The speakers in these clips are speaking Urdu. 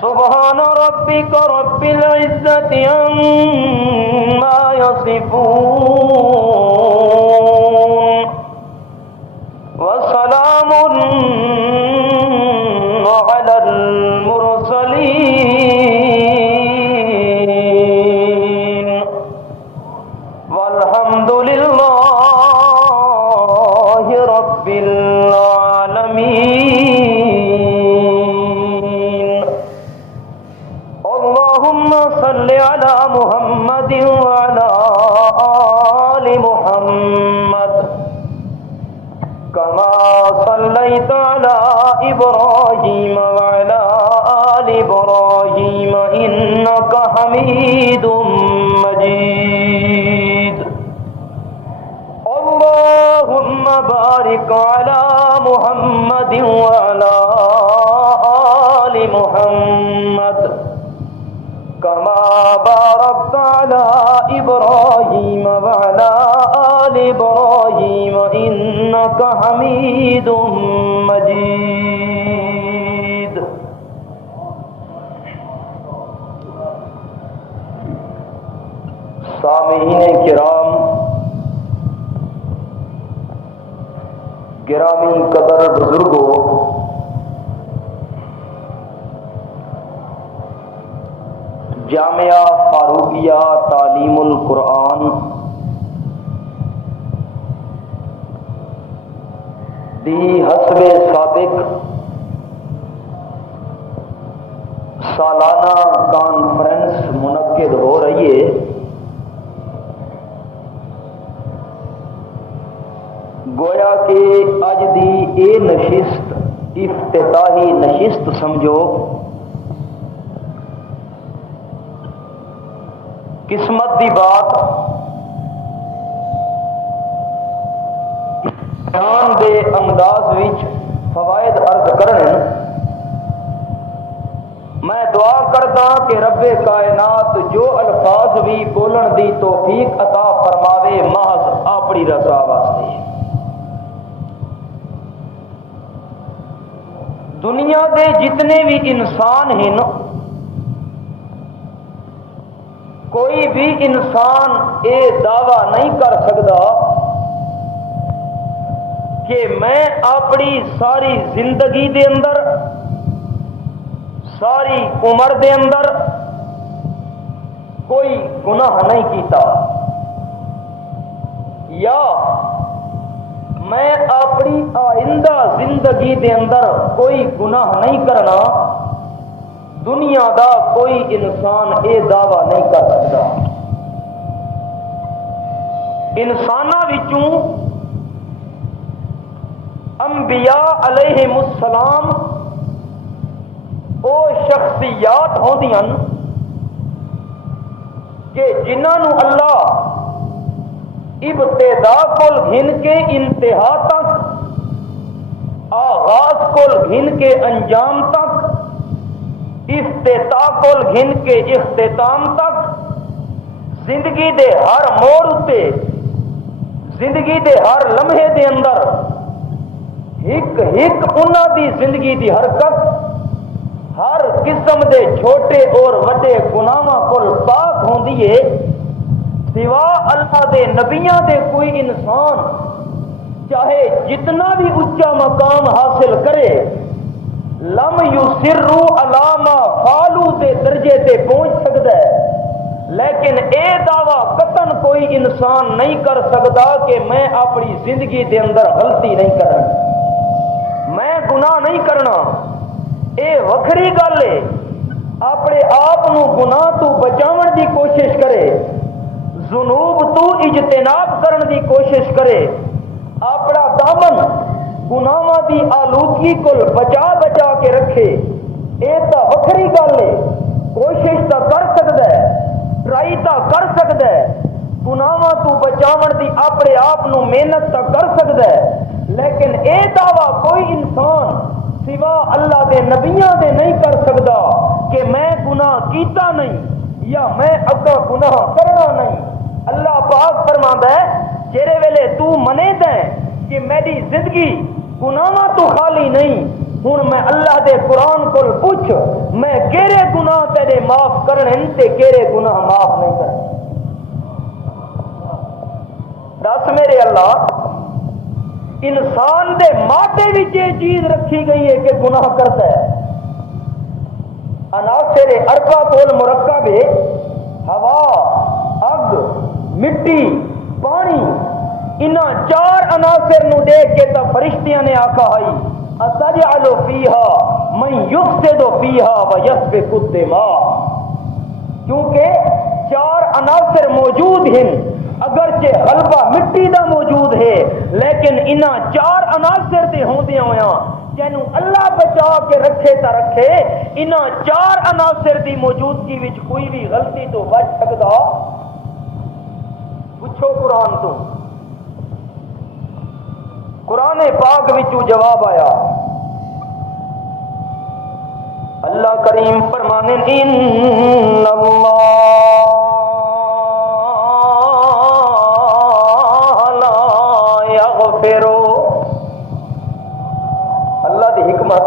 سبحان ربك رب العزة عما يصفون وسلام رب العالمين اللهم صل على محمد وعلى آل محمد كما صليت على إبراهيم وعلى آل إبراهيم إنك حميد مجيد اللهم بارك على محمد وعلى آل محمد كما باركت على إبراهيم وعلى آل إبراهيم إنك حميد مجيد سامعین کرام، گرامی قدر بزرگوں، جامعہ فاروقیہ تعلیم القرآن دی حسب سابق سالانہ کانفرنس منعقد ہو رہی ہے۔ گویا کہ اج دی اے نشست افتتاحی نشست سمجھو قسمت دی بات جان دے انداز وچ فوائد عرض کرنے، میں دعا کردا کہ رب کائنات جو الفاظ بھی بولن دی توفیق عطا فرماوے محض اپنی رضا واسطے۔ دنیا دے جتنے بھی انسان ہیں، کوئی بھی انسان یہ دعویٰ نہیں کر سکتا کہ میں اپنی ساری زندگی دے اندر، ساری عمر دے اندر کوئی گناہ نہیں کیتا، یا میں اپنی آئندہ زندگی دے اندر کوئی گناہ نہیں کرنا۔ دنیا دا کوئی انسان اے دعویٰ نہیں کر سکتا۔ انساناں وچوں انبیاء علیہم السلام او شخصیات ہوندیاں کہ جنہاں نو اللہ ابتدا کول گھن کے انتہا تک، آغاز کول گھن کے انجام تک، افتتاح کول گھن کے اختتام تک، زندگی دے ہر موڑ اتے، زندگی دے ہر لمحے دے اندر ہک ہک انہاں دی زندگی دی حرکت ہر قسم دے چھوٹے اور وڈے گناہاں کول پاک ہوندی ہے۔ سوا اللہ دے نبیاں دے کوئی انسان چاہے جتنا بھی اونچا مقام حاصل کرے، لم یسروا علی ما فعلوا دے درجے تے پہنچ سکتا ہے، لیکن اے دعویٰ قطعاً کوئی انسان نہیں کر سکتا کہ میں اپنی زندگی دے اندر غلطی نہیں کرنا، میں گناہ نہیں کرنا۔ اے وکھری گل ہے اپنے آپ نو گناہ تو بچاون دی کوشش کرے، ذنوب تو اجتناب کرن دی کوشش کرے، اپنا دامن گناہاں دی آلودگی کو بچا بچا کے رکھے، اے تا وکھری گل ہے۔ کوشش تا کر سکتا ہے، ٹرائی تا کر سکتا ہے، گناہاں تو بچاون دی اپنے آپ نو محنت تا کر سکتا ہے، لیکن اے دعویٰ کوئی انسان سوا اللہ دے نبیاں دے نہیں کر سکتا کہ میں گناہ کیتا نہیں یا میں اگا گناہ کرنا نہیں۔ اللہ پاک فرماندا ہے جیرے ویلے تو منے دیں کہ میری زندگی گناہاں تو خالی نہیں، ہن میں اللہ دے قرآن کو پوچھ میں کیڑے گناہ تیرے معاف کرنے تے کیڑے گناہ معاف نہیں کرنے۔ دس میرے اللہ، انسان دے مادے وچ یہ چیز رکھی گئی ہے کہ گناہ کرتا ہے۔ عناصر اربع کول مرکب ہے، ہوا، اگ، مٹی، پانی، انہاں چار عناصر نو دیکھ کے تا فرشتیاں نے آکھا ہے اتجعل فیہا من یفسد فیہا ویسفک الدماء، کیونکہ چار عناصر موجود ہیں، اگرچہ غلبہ مٹی دا موجود ہے لیکن انہاں چار عناصر دے ہوندے ہویاں جنوں اللہ بچا کے رکھے تا رکھے، انہاں چار عناصر دی موجودگی وچ کوئی بھی غلطی تو بچ سکدا؟ پوچھو قرآن تو، قرآن پاک وچوں جواب آیا، اللہ کریم فرمانے ان اللہ لا یغفر، اللہ دی حکمت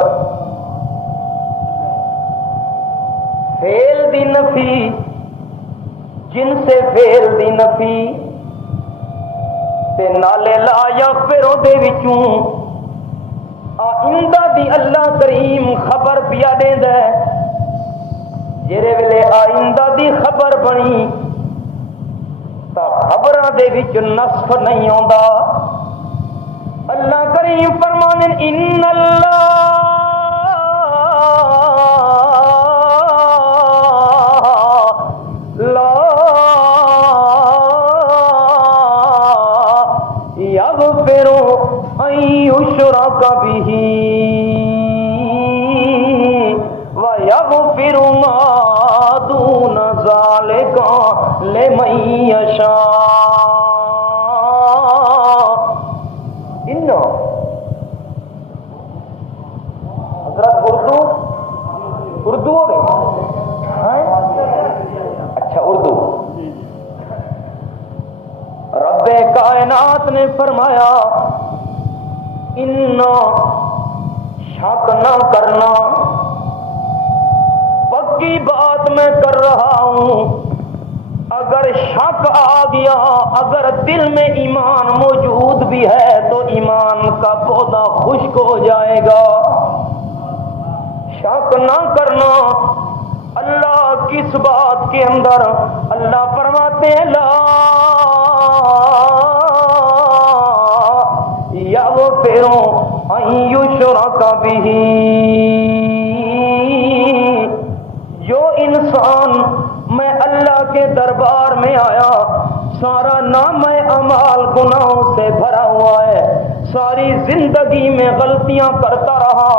فعل دی نفی، جن سے فعل دی نفی تے نالے لا یغفر دے وچوں آئندہ دی اللہ کریم خبر پیا دیندا ہے، جڑے ویلے آئندہ دی خبر بنی تا خبراں دے وچ نسخ نہیں آندا۔ اللہ کریم فرمانے ان اللہ لا یغفر ان یشرک بہ ویغفر ما دون ذلک لمن یشاء۔ حضرت اردو ہو گئی، اچھا اردو۔ رب کائنات نے فرمایا ان شک نہ کرنا، پکی بات میں کر رہا ہوں، اگر شک آ گیا، اگر دل میں ایمان موجود بھی ہے تو ایمان کا پودا خشک ہو جائے گا۔ شک نہ کرنا اللہ کس بات کے اندر؟ اللہ فرماتے ہیں لا یغفر ان یشرک بہ، جو انسان میں اللہ کے دربار میں آیا سارا نام اعمال گناہوں سے بھرا ہوا ہے، ساری زندگی میں غلطیاں کرتا رہا،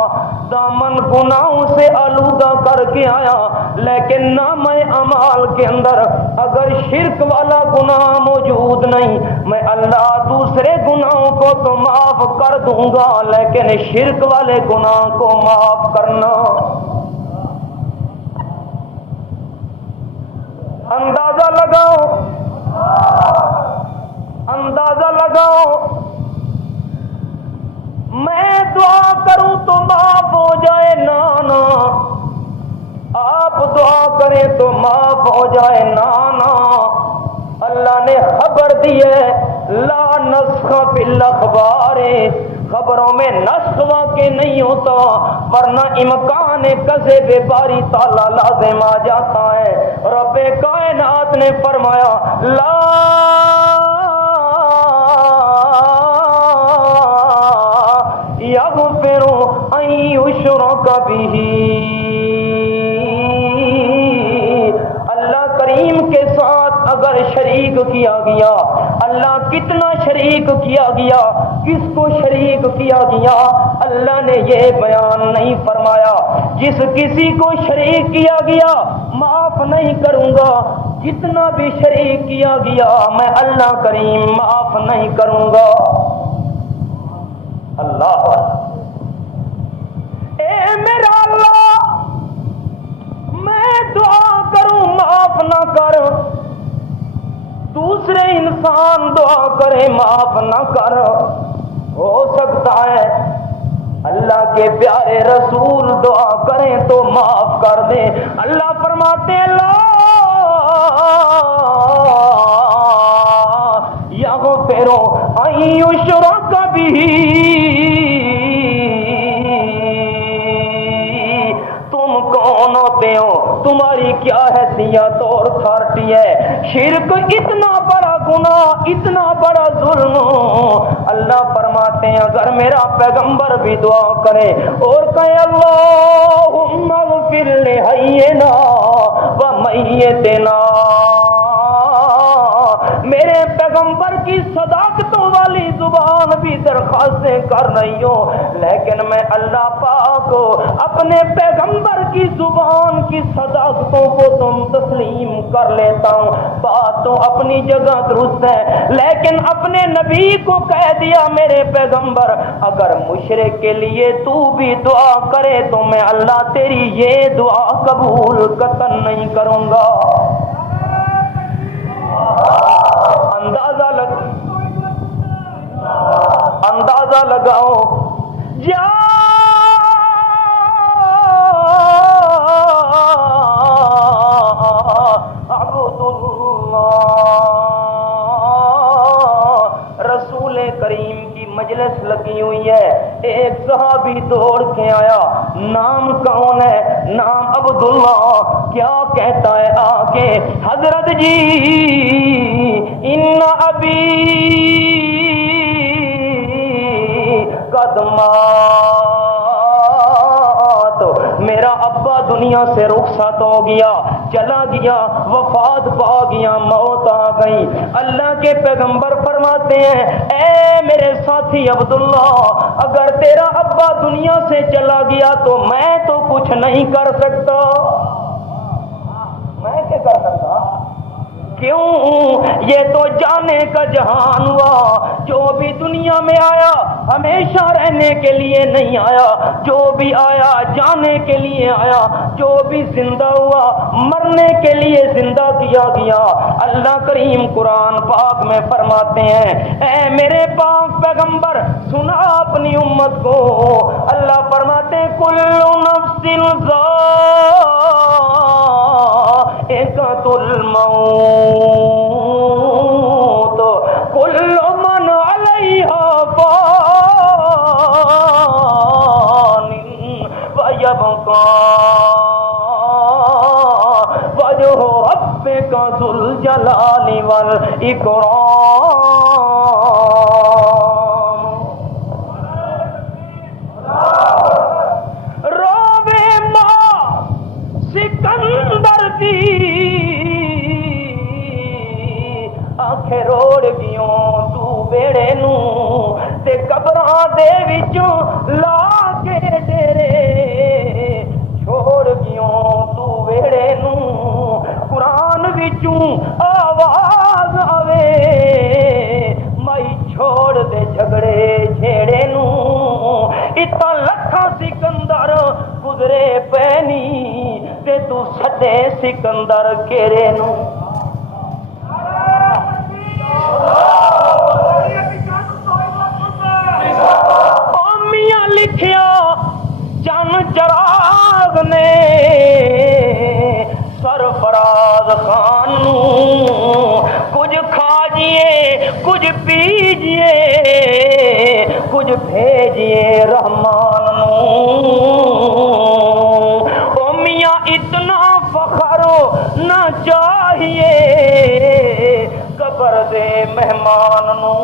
دامن گناہوں سے آلودہ کر کے آیا، لیکن نام اعمال کے اندر اگر شرک والا گناہ موجود نہیں، میں اللہ دوسرے گناہوں کو تو معاف کر دوں گا لیکن شرک والے گناہ کو معاف کرنا۔ اندازہ لگاؤ، اندازہ لگاؤ، میں دعا کروں تو معاف ہو جائے، نانا آپ دعا کریں تو معاف ہو جائے، نانا اللہ نے خبر دی ہے لا نسخ فی الاخبار، خبروں میں نسخ واقع نہیں ہوتا ورنہ امکان کذب باری تعالیٰ لازم آ جاتا ہے۔ رب کائنات نے فرمایا لا یغفر ان یشرک بہ، اللہ کریم کے ساتھ اگر شریک کیا گیا، اللہ کتنا شریک کیا گیا، کس کو شریک کیا گیا، اللہ نے یہ بیان نہیں فرمایا۔ جس کسی کو شریک کیا گیا معاف نہیں کروں گا، جتنا بھی شریک کیا گیا میں اللہ کریم معاف نہیں کروں گا۔ اللہ اے میرا اللہ، میں دعا کروں معاف نہ کر، دوسرے انسان دعا کرے معاف نہ کر، ہو سکتا ہے اللہ کے پیارے رسول دعا کریں تو معاف کر دیں۔ اللہ فرماتے لا یغفر ان یشرک بہ، تم کون ہوتے ہو، تمہاری کیا حیثیت اور اتھارٹی ہے؟ شرک اتنا بڑا گناہ، اتنا بڑا ظلم، اللہ فرماتے ہیں اگر میرا پیغمبر بھی دعا کرے اور کہے اللہم اغفر لحینا و میتنا، میرے پیغمبر کی صداقتوں والی زبان بھی درخواستیں کر رہی ہو، لیکن میں اللہ پاک کو اپنے پیغمبر کی زبان کی صداقتوں کو تم تسلیم کر لیتا ہوں۔ بات تو اپنی جگہ درست ہے، لیکن اپنے نبی کو کہہ دیا میرے پیغمبر اگر مشرک کے لیے تو بھی دعا کرے تو میں اللہ تیری یہ دعا قبول قطعاً نہیں کروں گا۔ اندازہ لگاؤ، یا عبداللہ، رسول کریم کی مجلس لگی ہوئی ہے، ایک صحابی دوڑ کے آیا، نام کون ہے؟ نام عبداللہ۔ کیا کہتا ہے آگے؟ حضرت جی ان ابی قد مات، میرا ابا دنیا سے رخصت ہو گیا، چلا گیا، وفات پا گیا، موت آ گئی۔ اللہ کے پیغمبر فرماتے ہیں اے میرے ساتھی عبداللہ، اگر تیرا ابا دنیا سے چلا گیا تو میں تو کچھ نہیں کر سکتا۔ میں کیا کر سکتا؟ کیوں؟ یہ تو جانے کا جہان ہوا، جو بھی دنیا میں آیا ہمیشہ رہنے کے لیے نہیں آیا، جو بھی آیا جانے کے لیے آیا، جو بھی زندہ ہوا مرنے کے لیے زندہ کیا گیا۔ اللہ کریم قرآن پاک میں فرماتے ہیں اے میرے پاک پیغمبر سنا اپنی امت کو، اللہ فرماتے ہیں کل نفس ذائقۃ الموت کل من علیہا فان ویبقی وجہ ربک ذو الجلال والاکرام۔ روبے ماں سکندر دی آنکھیں روڑ گیوں تو بیڑے نو تے قبراں دے وچوں لا کے ڈیرے چھوڑ گیوں تو بیڑے نو، قرآن وچوں آواز آوے مائی چھوڑ دے جھگڑے جھیڑے نو، اتا لکھاں سکندر گزرے پینی تے تو سڈے سکندر کیرے نو۔ میاں لکھیا چن چراغ نے سرفراز خان نو، کچھ کھاجیے کچھ پیجیے کچھ بھیجیے رحمان نو۔ او میاں اتنا فخر نہ چاہیے قبر دے مہمان نو،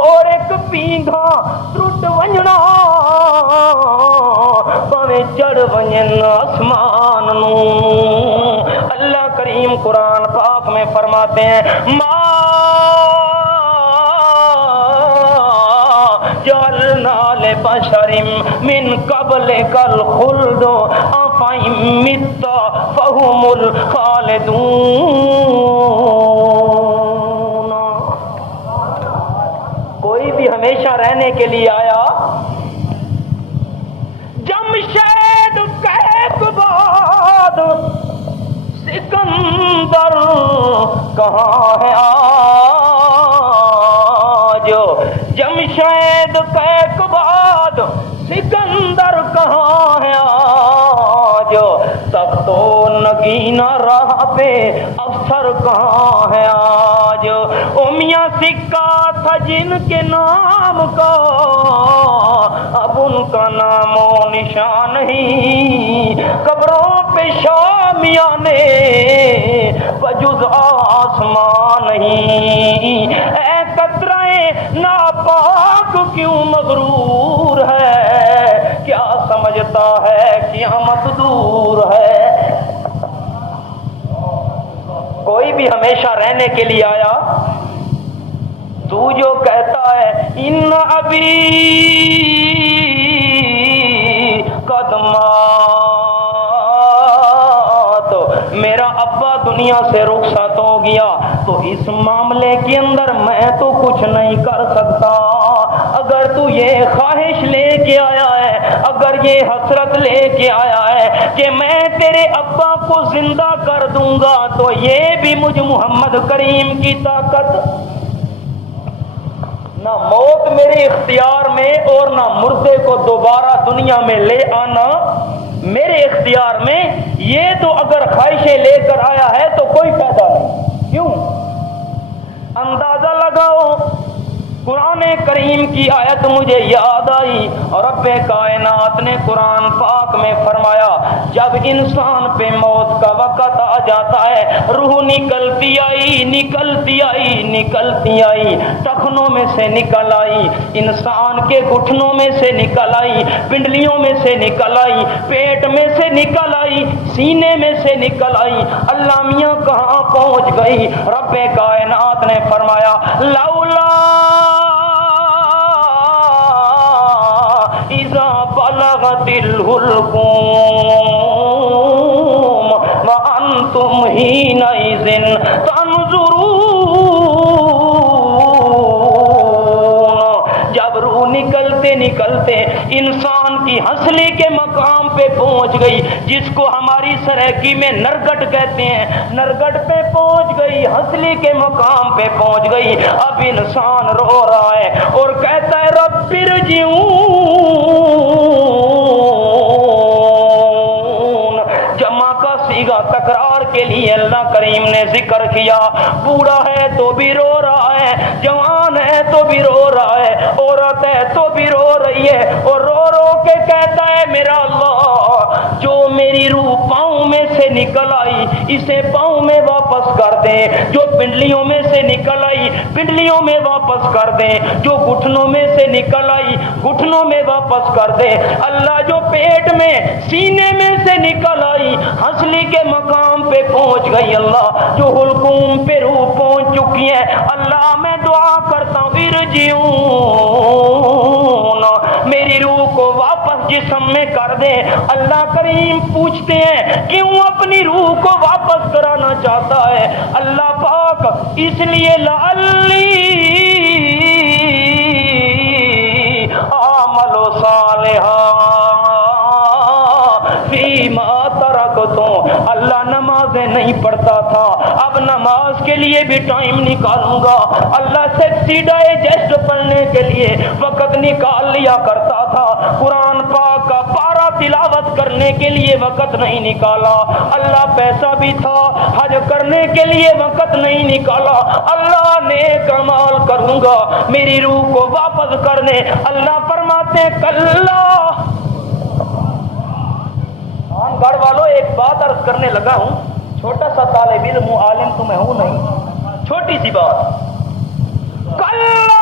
اور ایک پینگا ٹرٹ ونجنا پاویں چڑھ ونجن آسمان نو۔ اللہ کریم قرآن پاک میں فرماتے ہیں ما جعلنا لبشر من قبلک الخلد افإن مت فهم الخالدون۔ کوئی بھی ہمیشہ رہنے کے لیے آیا، جمشید کیقباد سکندر کہاں ہے آج، جمشید کیقباد سکندر کہاں ہے آج، تخت و نگینہ راہ پہ افسر کہاں ہے آج، او میاں سکہ تھا جن کے نام کا اب ان کا نام و نشان نہیں، قبروں پہ شامیاں نے بجز آسمان نہیں، اے قطرے ناپاک کیوں مغرور ہے، کیا سمجھتا ہے قیامت دور ہے۔ کوئی بھی ہمیشہ رہنے کے لیے آیا، تو جو کہتا ہے ان ابی قد تو میرا ابا دنیا سے رخصت ہو گیا، تو اس معاملے کے اندر میں تو کچھ نہیں کر سکتا۔ اگر تو یہ خواہش لے کے آیا ہے، اگر یہ حسرت لے کے آیا ہے کہ میں تیرے ابا کو زندہ کر دوں گا، تو یہ بھی مجھ محمد کریم کی طاقت، نہ موت میرے اختیار میں اور نہ مردے کو دوبارہ دنیا میں لے آنا میرے اختیار میں۔ یہ تو اگر خواہشیں لے کر آیا ہے تو کوئی فائدہ نہیں۔ کیوں؟ اندازہ لگاؤ، قرآن کریم کی آیت مجھے یاد آئی، اور رب کائنات نے قرآن پاک میں فرمایا جب انسان پہ موت کا وقت آ جاتا ہے، روح نکلتی آئی نکلتی آئی نکلتی آئی، ٹخنوں میں سے نکل آئی، انسان کے گھٹنوں میں سے نکل آئی، پنڈلیوں میں سے نکل آئی، پیٹ میں سے نکل آئی، سینے میں سے نکل آئی، اللہ میاں کہاں پہنچ گئی؟ رب کائنات نے فرمایا لولا اذا بلغت الحلقوم وانتم حينئذ تنظرون، جب روح نکلتے نکلتے انسان کی ہنسلی کے مقام پہ پہنچ گئی، جس کو ہماری سرائکی میں نرگٹ کہتے ہیں، نرگٹ پہ پہنچ گئی، ہنسلی کے مقام پہ پہنچ گئی، اب انسان رو رہا ہے اور کہتا ہے رب ارجعون، جمع کا صیغہ تکرار کے لیے اللہ کریم نے ذکر کیا۔ بوڑھا ہے تو بھی رو رہا ہے، جوان ہے تو بھی رو رہا ہے، عورت ہے تو بھی رو رہی ہے، اور رو رو کے کہتا ہے میرا اللہ، جو میری روح پاؤں میں سے نکل آئی اسے پاؤں میں واپس کر دیں، جو پنڈلیوں میں سے نکل آئی پنڈلیوں میں واپس کر دیں، جو گھٹنوں میں سے نکل آئی گھٹنوں میں واپس کر دیں، اللہ جو پیٹ میں سینے میں سے نکل آئی ہنسلی کے مقام پہ پہنچ گئی، اللہ جو حلقوم پہ روح پہنچ چکی ہے، اللہ میں دعا کرتا ہوں ارجعون، میری روح کو واپس جسم میں کر دیں۔ اللہ کریم پوچھتے ہیں کیوں اپنی روح کو واپس کرانا چاہتا ہے اللہ پاک؟ اس لیے لعلی اعمل صالحا فیما ترکتم، اللہ نمازیں نہیں پڑھتا تھا، اب نماز کے لیے بھی ٹائم نکالوں گا، اللہ سیکسی ڈائجسٹ پڑھنے کے لیے وقت نکال لیا کرتا تھا، قرآن پاک کا پارا تلاوت کرنے کے لیے وقت نہیں نکالا، اللہ پیسہ بھی تھا حج کرنے کے لیے وقت نہیں نکالا، اللہ نیک اعمال کروں گا میری روح کو واپس کرنے، اللہ فرماتے ہیں کلا۔ گھر والوں ایک بات عرض کرنے لگا ہوں، چھوٹا سا طالب علم ہوں، عالم تو میں ہوں نہیں، چھوٹی سی بات، کلا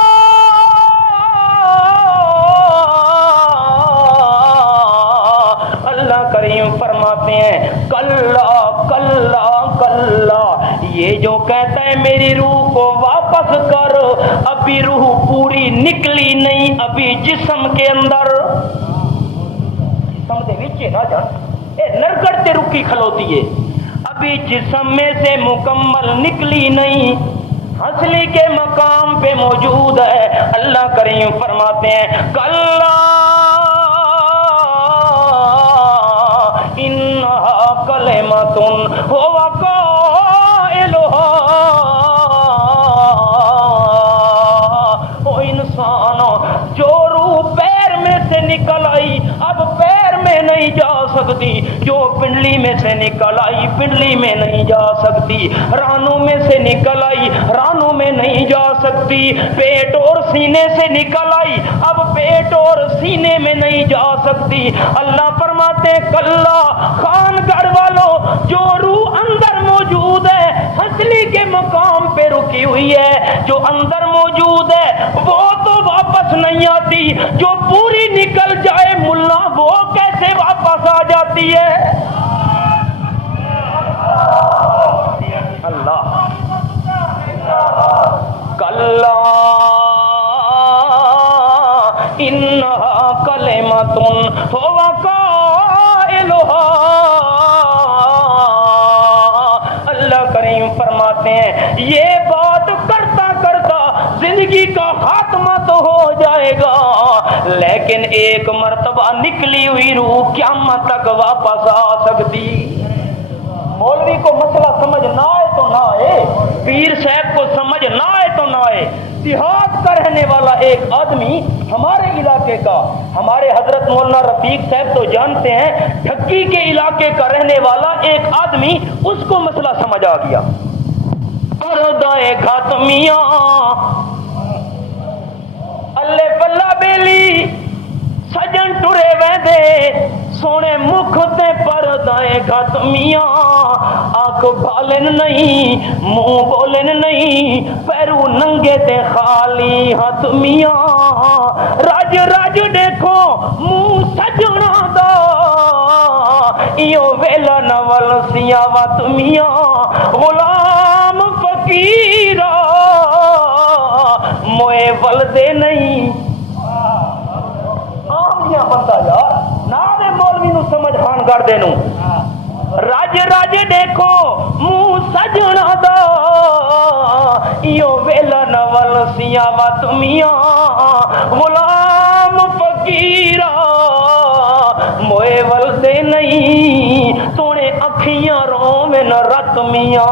اللہ کریم فرماتے ہیں کلا کلا کلا، یہ جو کہتا ہے میری روح کو واپس کر، ابھی روح پوری نکلی نہیں، ابھی جسم کے اندر جسم دے وچ نہ جان نرگڑ تے رکی کھلوتی ہے، ابھی جسم میں سے مکمل نکلی نہیں، ہنسلی کے مقام پہ موجود ہے، اللہ کریم فرماتے ہیں کلا انہا کلمۃ ہوا قائلھا، او انسان جو روح پیر میں سے نکل آئی اب پیر میں نہیں جا سکتی، جو پنڈلی میں سے نکل آئی پنڈلی میں نہیں جا سکتی، رانوں میں سے نکل آئی رانوں میں نہیں جا سکتی، پیٹ اور سینے سے نکل آئی اب پیٹ اور سینے میں نہیں جا سکتی، اللہ فرماتے کلا، خان گڑھ والوں جو روح اندر موجود ہے اصلی کے مقام پہ رکی ہوئی ہے، جو اندر موجود ہے وہ تو واپس نہیں آتی، جو پوری نکل جائے ملا وہ کیسے واپس آ جاتی ہے؟ اللہ کلا انہا کلمۃ هو قائلھا، اللہ کریم فرماتے ہیں یہ بات کرتا کرتا زندگی کا خاتمہ تو ہو جائے گا، لیکن ایک مرتبہ نکلی ہوئی روح قیامت تک واپس آ سکتی۔ مولوی کو مسئلہ سمجھ نہ آئے تو نہ آئے، پیر صاحب کو سمجھ نہ آئے تو نہ آئے، دیہات کا رہنے والا ایک آدمی ہمارے علاقے کا، ہمارے حضرت مولانا رفیق صاحب تو جانتے ہیں، ڈھکی کے علاقے کا رہنے والا ایک آدمی، اس کو مسئلہ سمجھ آ گیا۔ پردائے خاتمیاں اللہ پلہ بیلی سجن ٹرے ویندے سونے مکھ تے پردائے خاتمیاں، آنکھ بھالن نہیں منہ بولن نہیں، پیرو ننگے تے خالی ہاتمیاں، راج راج دیکھو منہ سجنا دا ایو ویلا نول سیاں واتمیاں، غلام فقیرہ موئے ولدے نہیں۔ آمدیاں بندہ یار نارے مولوی نو سمجھ خان کر دے نو، راج راج دیکھو منہ سجنا دا ایو ویلا نول سیاں واتمیاں، غلام فقیرہ موئے ولدے نہیں، سونے اکھیاں رومن رتمیاں۔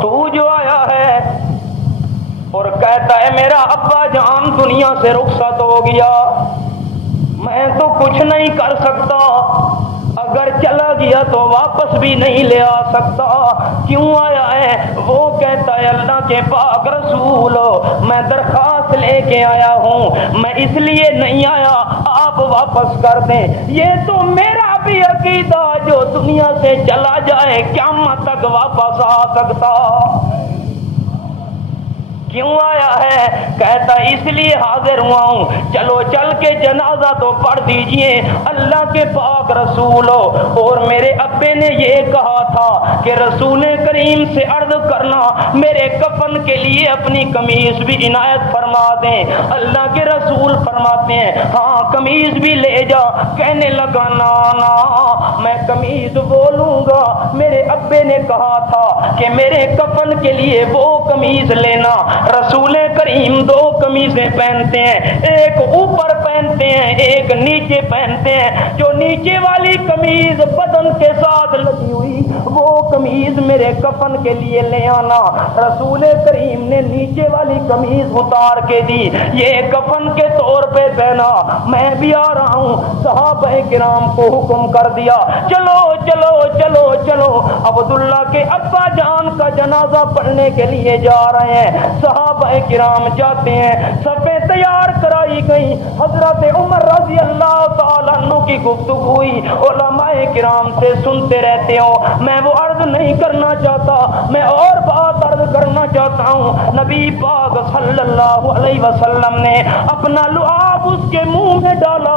تو جو آیا ہے اور کہتا ہے میرا ابا جان دنیا سے رخصت ہو گیا، میں تو کچھ نہیں کر سکتا، اگر چلا گیا تو واپس بھی نہیں لے آ سکتا، کیوں آیا ہے؟ وہ کہتا ہے اللہ کے پاک رسول میں درخواست لے کے آیا ہوں، میں اس لیے نہیں آیا آپ واپس کر دیں، یہ تو میرا بھی عقیدہ جو دنیا سے چلا جائے قیامت تک واپس آ سکتا۔ کیوں آیا ہے؟ کہتا اس لیے حاضر ہوا ہوں، چلو چل کے جنازہ تو پڑھ دیجئے اللہ کے پاک رسول، اور میرے ابے نے یہ کہا تھا کہ رسول کریم سے عرض کرنا میرے کفن کے لیے اپنی قمیص بھی عنایت فرما دیں۔ اللہ کے رسول فرماتے ہیں ہاں قمیص بھی لے جا، کہنے لگا نا نا میں قمیص بولوں گا، میرے ابے نے کہا تھا کہ میرے کفن کے لیے وہ قمیص لینا۔ رسول کریم دو قمیصیں پہنتے ہیں، ایک اوپر پہنتے ہیں ایک نیچے پہنتے ہیں، جو نیچے والی قمیص بدن کے ساتھ لگی ہوئی وہ قمیص میرے کفن کے لیے لے آنا۔ رسول کریم نے نیچے والی قمیص اتار کے دی، یہ کفن کے طور پہ پہنا، میں بھی آ رہا ہوں۔ صحابہ کرام کو حکم کر دیا چلو چلو چلو چلو، عبداللہ کے ابا جان کا جنازہ پڑھنے کے لیے جا رہے ہیں۔ صحابہ کرام جاتے ہیں، صفیں تیار کرائی گئی، حضرت عمر رضی اللہ تعالیٰ عنہ کی گفتگو ہوئی، علماء کرام سے سنتے رہتے ہو، میں وہ عرض نہیں کرنا چاہتا، میں اور بات عرض کرنا چاہتا ہوں۔ نبی پاک صلی اللہ علیہ وسلم نے اپنا لعاب اس کے منہ میں ڈالا۔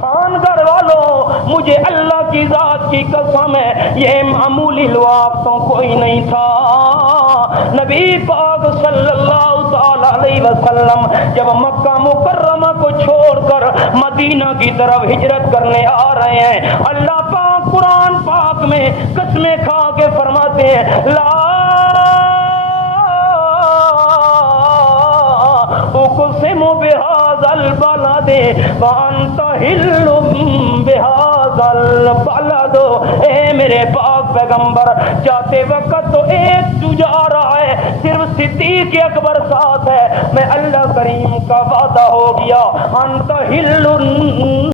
خان گھر والوں مجھے اللہ کی ذات کی قسم ہے یہ معمولی لعاب تو کوئی نہیں تھا۔ نبی پاک صلی اللہ تعالی علیہ وسلم جب مکہ مکرمہ کو چھوڑ کر مدینہ کی طرف ہجرت کرنے آ رہے ہیں، اللہ پاک قرآن پاک میں قسمیں کھا کے فرماتے ہیں لا اقسم بہذا البلد وانت حل بہذا البلد، اے میرے پاک پیغمبر جاتے وقت تو ایک تو جا رہا ہے، صرف صدیق اکبر ساتھ ہے، میں اللہ کریم کا وعدہ ہو گیا انت حل